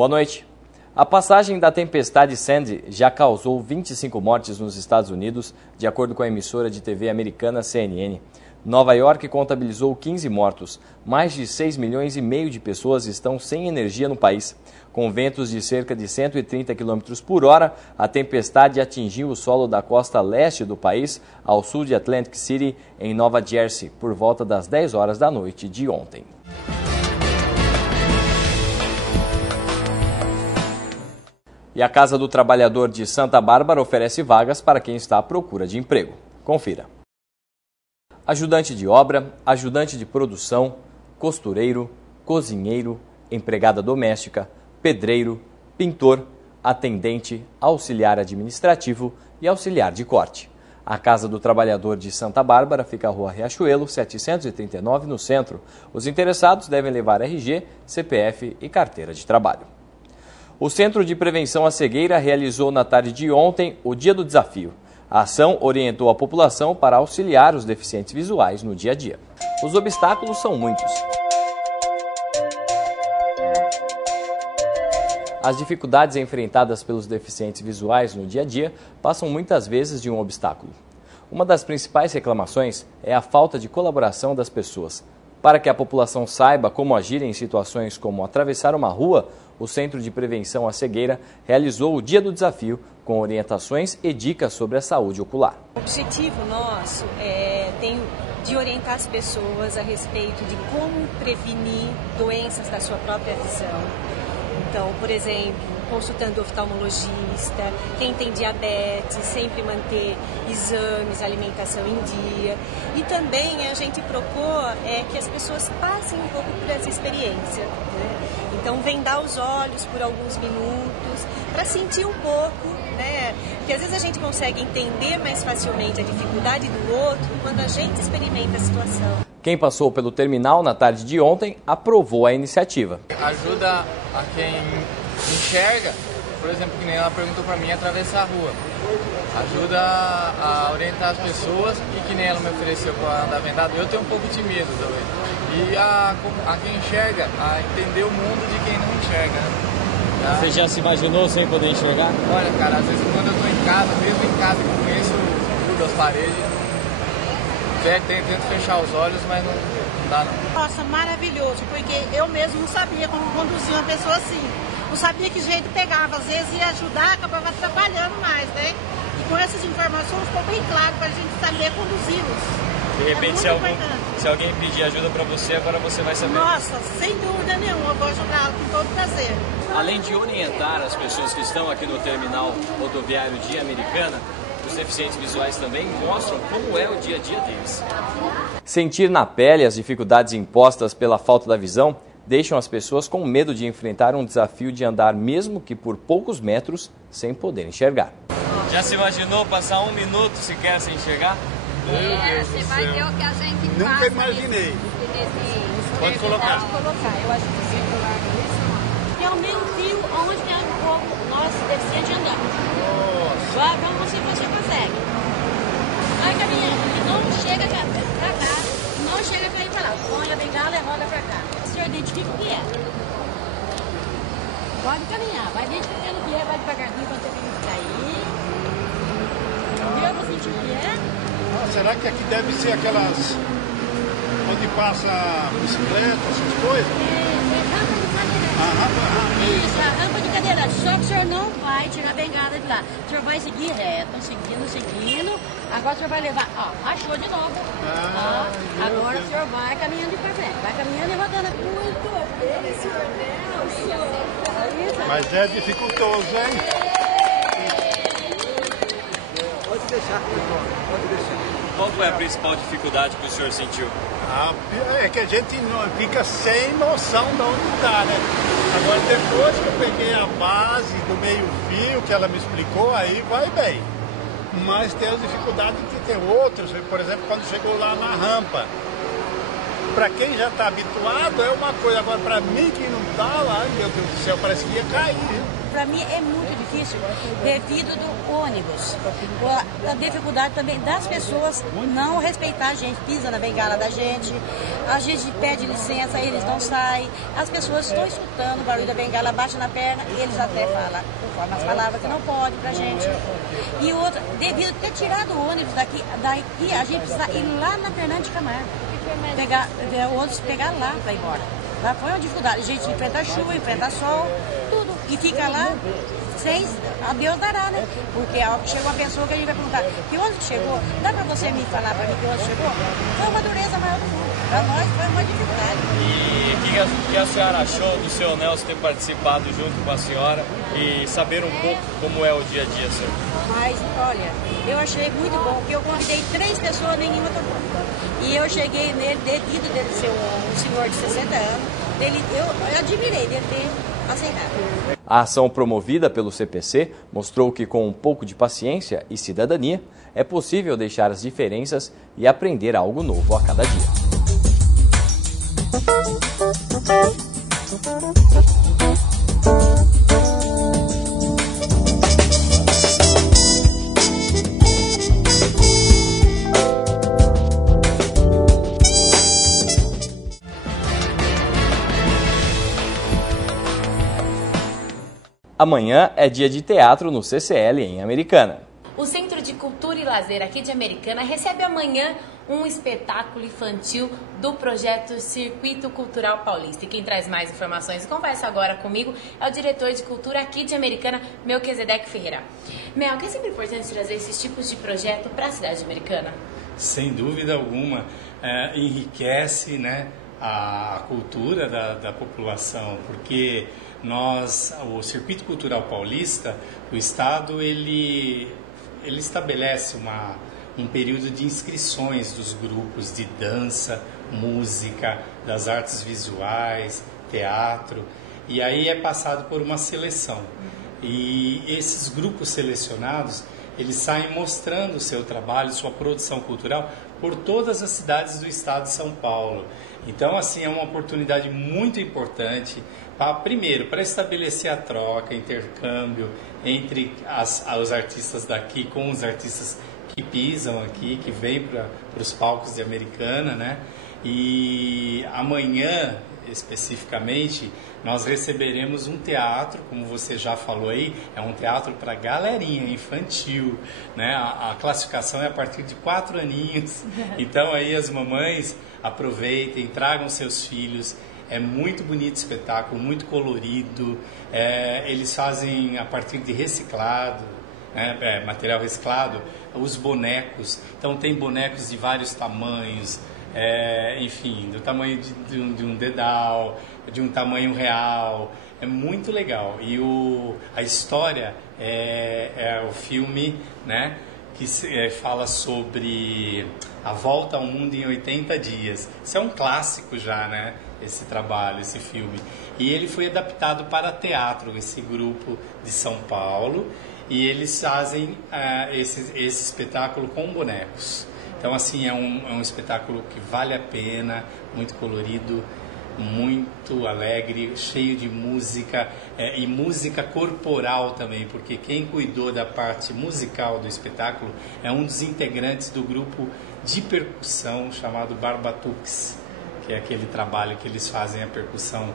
Boa noite. A passagem da tempestade Sandy já causou 25 mortes nos Estados Unidos, de acordo com a emissora de TV americana CNN. Nova York contabilizou 15 mortos. Mais de 6 milhões e meio de pessoas estão sem energia no país. Com ventos de cerca de 130 km por hora, a tempestade atingiu o solo da costa leste do país, ao sul de Atlantic City, em Nova Jersey, por volta das 10 horas da noite de ontem. E a Casa do Trabalhador de Santa Bárbara oferece vagas para quem está à procura de emprego. Confira. Ajudante de obra, ajudante de produção, costureiro, cozinheiro, empregada doméstica, pedreiro, pintor, atendente, auxiliar administrativo e auxiliar de corte. A Casa do Trabalhador de Santa Bárbara fica à Rua Riachuelo, 739, no centro. Os interessados devem levar RG, CPF e carteira de trabalho. O Centro de Prevenção à Cegueira realizou na tarde de ontem o Dia do Desafio. A ação orientou a população para auxiliar os deficientes visuais no dia a dia. Os obstáculos são muitos. As dificuldades enfrentadas pelos deficientes visuais no dia a dia passam muitas vezes de um obstáculo. Uma das principais reclamações é a falta de colaboração das pessoas. Para que a população saiba como agir em situações como atravessar uma rua, o Centro de Prevenção à Cegueira realizou o Dia do Desafio com orientações e dicas sobre a saúde ocular. O objetivo nosso é de orientar as pessoas a respeito de como prevenir doenças da sua própria visão. Então, por exemplo, consultando oftalmologista, quem tem diabetes, sempre manter exames, alimentação em dia. E também a gente propor que as pessoas passem um pouco por essa experiência, né? Então, vendar os olhos por alguns minutos, para sentir um pouco, né? Porque às vezes a gente consegue entender mais facilmente a dificuldade do outro quando a gente experimenta a situação. Quem passou pelo terminal na tarde de ontem aprovou a iniciativa. Ajuda a quem enxerga, por exemplo, que nem ela perguntou para mim, atravessar a rua. Ajuda a orientar as pessoas e que nem ela me ofereceu para andar vendado, eu tenho um pouco de medo também. E a quem enxerga, a entender o mundo de quem não enxerga. Tá? Você já se imaginou sem poder enxergar? Olha, cara, às vezes quando eu estou em casa, mesmo em casa que eu conheço tudo, as paredes, tento fechar os olhos, mas não dá não. Nossa, maravilhoso, porque eu mesmo não sabia como conduzir uma pessoa assim. Não sabia que jeito pegava, às vezes ia ajudar, acabava atrapalhando mais, né? E com essas informações ficou bem claro para a gente saber conduzi-los. De repente, se alguém pedir ajuda para você, agora você vai saber. Nossa, sem dúvida nenhuma, eu vou ajudá-lo com todo prazer. Além de orientar as pessoas que estão aqui no terminal rodoviário de Americana, os deficientes visuais também mostram como é o dia a dia deles. Sentir na pele as dificuldades impostas pela falta da visão deixam as pessoas com medo de enfrentar um desafio de andar mesmo que por poucos metros sem poder enxergar. Já se imaginou passar um minuto sequer sem enxergar? Você vai ver o que a gente passa. Nunca imaginei. Pode colocar. Eu acho que sim. Realmente viu onde tem um pouco nós deficientes andando. Vamos se você consegue. Vai caminhando, e não chega pra cá, não chega pra ir pra lá. Põe a bengala e roda pra cá. O senhor identifica o que é. Pode caminhar, vai identificando o que é, vai devagarzinho quando você tem que cair. Viu? Você sentiu o que é? Será que aqui deve ser aquelas onde passa bicicleta, essas coisas? Rampa de cadeira. Isso, a rampa de cadeira. Só que o senhor não vai tirar a bengala de lá. O senhor vai seguir reto, seguindo. Agora o senhor vai levar, achou de novo. Agora o senhor vai caminhando pra frente. Vai caminhando e rodando. Muito bem, senhor Nelson. Mas é dificultoso, hein? Pode deixar. Qual foi a principal dificuldade que o senhor sentiu? É que a gente fica sem noção de onde está, né? Agora, depois que eu peguei a base do meio-fio, que ela me explicou, aí vai bem. Mas tem as dificuldades que tem outras, por exemplo, quando chegou lá na rampa. Para quem já está habituado é uma coisa, agora para mim que não está lá, meu Deus do céu, parece que ia cair. Para mim é muito difícil. difícil devido do ônibus. A dificuldade também das pessoas não respeitar a gente, pisa na bengala da gente, a gente pede licença, eles não saem, as pessoas estão escutando o barulho da bengala, bate na perna, eles até falam, conforme as palavras, que não pode pra gente. E outra, devido a ter tirado o ônibus daqui a gente precisa ir lá na Fernando de Camargo, o ônibus pegar lá pra ir embora. Lá foi uma dificuldade, a gente enfrenta chuva, enfrenta sol, tudo, e fica lá sem, a Deus dará, né? Porque a hora que chegou uma pessoa que a gente vai perguntar, que ônibus chegou? Dá pra você me falar pra mim que ônibus chegou? Foi uma dureza maior do mundo, pra nós foi uma dificuldade. E o que a senhora achou do seu Nelson ter participado junto com a senhora e saber um pouco como é o dia a dia, senhor? Mas, olha, eu achei muito bom, porque eu convidei 3 pessoas, nenhuma topou. E eu cheguei nele, devido dele ser um senhor de 60 anos, eu admirei dele ter aceitado. A ação promovida pelo CPC mostrou que com um pouco de paciência e cidadania é possível deixar as diferenças e aprender algo novo a cada dia. Amanhã é dia de teatro no CCL em Americana. O Centro de Cultura e Lazer aqui de Americana recebe amanhã um espetáculo infantil do projeto Circuito Cultural Paulista. E quem traz mais informações e conversa agora comigo é o diretor de cultura aqui de Americana, Melquisedeque Ferreira. Mel, que é sempre importante trazer esses tipos de projeto para a cidade de Americana? Sem dúvida alguma, enriquece, né, a cultura da população, porque o Circuito Cultural Paulista, o Estado, ele estabelece um período de inscrições dos grupos de dança, música, das artes visuais, teatro, e aí é passado por uma seleção. E esses grupos selecionados, eles saem mostrando o seu trabalho, sua produção cultural por todas as cidades do estado de São Paulo. Então, assim, é uma oportunidade muito importante, primeiro, para estabelecer a troca, intercâmbio entre os artistas daqui com os artistas que pisam aqui, que vêm para os palcos de Americana, né? E amanhã, especificamente, nós receberemos um teatro, como você já falou aí, é um teatro para galerinha, infantil, né? A classificação é a partir de 4 aninhos, então aí as mamães aproveitem, tragam seus filhos. É muito bonito o espetáculo, muito colorido, eles fazem a partir de reciclado, material reciclado, os bonecos, então tem bonecos de vários tamanhos, enfim, do tamanho de um dedal, de um tamanho real, é muito legal. E a história é o filme, né, que fala sobre a volta ao mundo em 80 dias. Isso é um clássico já, né, esse trabalho, esse filme. E ele foi adaptado para teatro, esse grupo de São Paulo, e eles fazem esse espetáculo com bonecos. Então, assim, é um espetáculo que vale a pena, muito colorido, muito alegre, cheio de música e música corporal também, porque quem cuidou da parte musical do espetáculo é um dos integrantes do grupo de percussão chamado Barbatux, que é aquele trabalho que eles fazem a percussão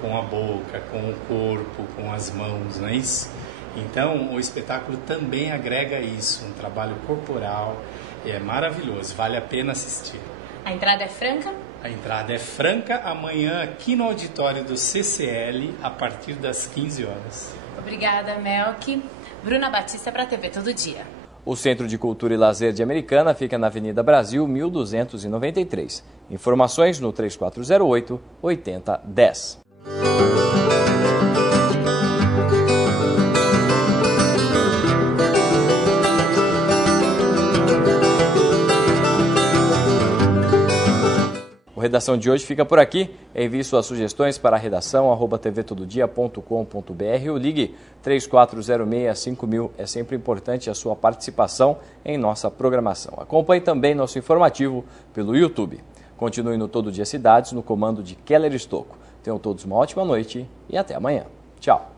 com a boca, com o corpo, com as mãos, não é isso? Então, o espetáculo também agrega isso, um trabalho corporal, é maravilhoso, vale a pena assistir. A entrada é franca? A entrada é franca amanhã aqui no auditório do CCL, a partir das 15 horas. Obrigada, Melqui. Bruna Batista para a TV Todo Dia. O Centro de Cultura e Lazer de Americana fica na Avenida Brasil, 1293. Informações no 3408-8010. A redação de hoje fica por aqui. Envie suas sugestões para a redação @tvtododia.com.br ou ligue 3406-5000. É sempre importante a sua participação em nossa programação. Acompanhe também nosso informativo pelo YouTube. Continue no Todo Dia Cidades no comando de Keller Estocco. Tenham todos uma ótima noite e até amanhã. Tchau.